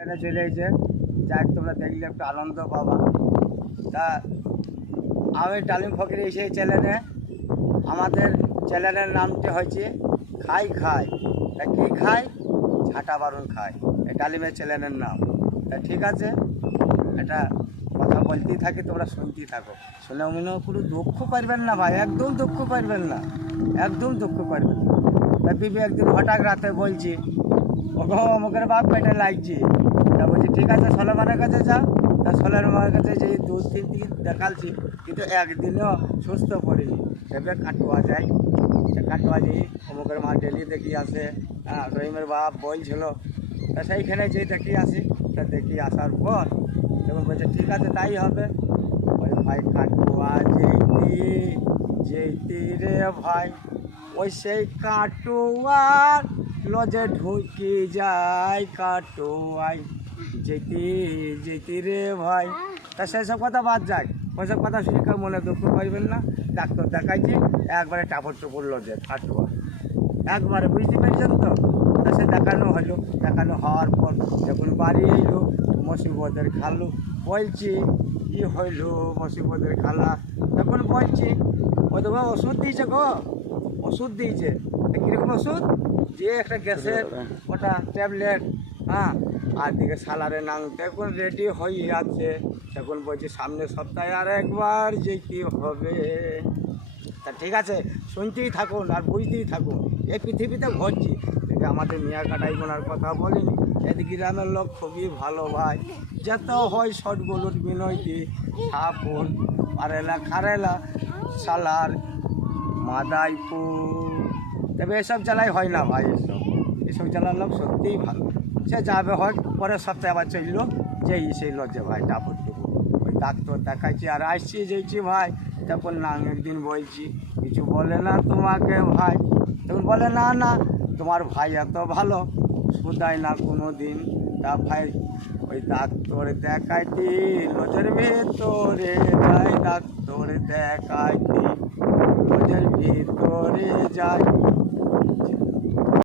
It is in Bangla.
এখানে চলে এসেছে, যাক তোমরা দেখলে একটু আনন্দ পাবা। তা আমি ডালিম ফকির এসে চ্যানেলে, আমাদের চ্যানেলের নামটি হয়েছে খাই খাই। তা কী খাই? ঝাঁটা বারুন খাই, এই ডালিমের চ্যানেলের নাম। তা ঠিক আছে, এটা কথা বলতেই থাকি, তোমরা শুনতেই থাকো। শুনে মনে কোনো দুঃখ পারবেন না ভাই, একদম দুঃখ পারবেন না, একদম দুঃখ পারবেন না। তা বিবি একদিন হঠাৎ রাতে বলছি, ওগো অমুকের বাপ পেটে লাগছে। তা বলছি ঠিক আছে সলেমানের কাছে যা। তা সলেমানের কাছে যে 2-3 দিন দেখালছি, কিন্তু একদিনও সুস্থ পড়িনি। এবার কাটুয়া যাই, কাটুয়া যাই, অমুকের মা ডেলি দেখি আসে। রহিমের বাপ বলছিল, তা সেইখানে যেই দেখি আসি। তা দেখি আসার পর তখন বলছে ঠিক আছে তাই হবে। ওই ভাই কাটুয়া যেইটি রে ভাই, ওই সেই কাটুয়ার লজে ঢুকি যায়, কাটুয়াই যেতে রে ভাই। তা সেসব কথা বাদ যাক, ওইসব কথা শুনে কেউ মনে দুঃখ পাইবেন না। ডাক্তার দেখাইছি, একবারে টাপড় টুপুর লজে কাটুয়া, একবারে, বুঝতে পেরেছেন তো। তা সে দেখানো হলো, দেখানো হওয়ার পর যখন বাড়ি এলো, মুসিবতের খালু বলছি কী হইল মুসিবতের খালা, তখন বলছি ও তো ওষুধ দিয়েছে গো, ওষুধ দিয়েছে। কীরকম ওষুধ? যে একটা গ্যাসের ওটা ট্যাবলেট। আর দিকে সালারে নাংতে এখন রেডি হয়ে আছে। তখন বলছি সামনের সপ্তাহে আর একবার যেতে হবে। তা ঠিক আছে, শুনতেই থাকুন আর বুঝতেই থাকুন। এই পৃথিবীতে ঘটছি, আমাদের মিয়া কাটাই গোনার কথা বলিনি। এদিকে গ্রামের লোক খুবই ভালো ভাই, যত হয় শট বলুন বিনয়টি সাপুন পারেলা খারেলা সালার মাদাইপুর। তবে এসব জ্বালাই হয় না ভাই, এসব জ্বালার লোক সত্যিই ভালো। সে যাবে হয় পরের সপ্তাহে আবার চললো, যেই সেই লজ্জে ভাই টাপুরটুকু ওই ডাক্তার দেখাচ্ছি আর আসছি যেইছি ভাই। তখন না একদিন বলছি কিছু বলে না তোমাকে ভাই, তখন বলে না না তোমার ভাই এত ভালো শুধায় না কোনো দিন। তা ভাই ওই ডাক্তার দেখাইতি লজের ভেতরে যায়, ডাক্তার দেখাইতি লজের ভিতরে যায়,